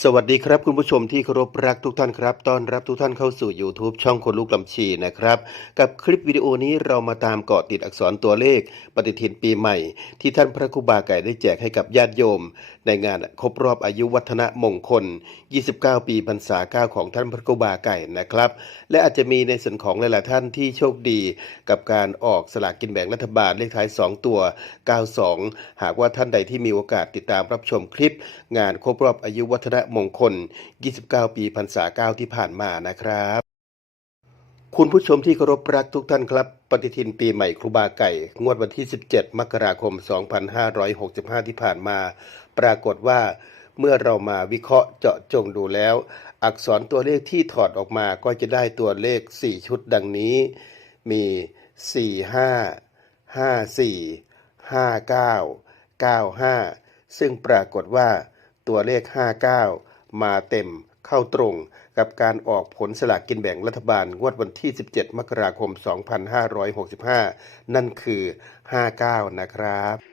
สวัสดีครับคุณผู้ชมที่เคารพรักทุกท่านครับ ต้อนรับทุกท่านเข้าสู่ YouTube ช่องคนลูกลำชีนะครับ กับคลิปวิดีโอนี้เรามาตามเกาะติดอักษรตัวเลข ปฏิทินปีใหม่ ที่ท่านพระครูบาไก่ได้แจกให้กับญาติโยม ในงานครบรอบอายุวัฒนะมงคล 29 ปีพรรษาเก้าของท่านพระครูบาไก่นะครับ และอาจจะมีในส่วนของหลายๆท่านที่โชคดี กับการออกสลากกินแบ่งรัฐบาลเลขท้าย 2 ตัว 92 หากว่าท่านใดที่มีโอกาสติดตามรับชมคลิป งานครบรอบอายุวัฒนะมงคล 29 ปีพรรษาเก้าที่ผ่านมานะครับ คุณผู้ชมที่เคารพรักทุกท่านครับ ปฏิทินปีใหม่ครูบาไก่ งวดวันที่ 17 มกราคม 2565 ที่ผ่านมา ปรากฏว่าเมื่อเรามาวิเคราะห์เจาะจงดูแล้ว อักษรตัวเลขที่ถอดออกมาก็จะได้ตัวเลข 4 ชุดดังนี้ มี 4 5 5 4 5 9 9 5 ซึ่งปรากฏว่า ตัวเลข 59 มาเต็มเข้าตรงกับการออกผลสลากกินแบ่งรัฐบาลงวดวันที่ 17 มกราคม 2565 นั่นคือ 59 นะครับ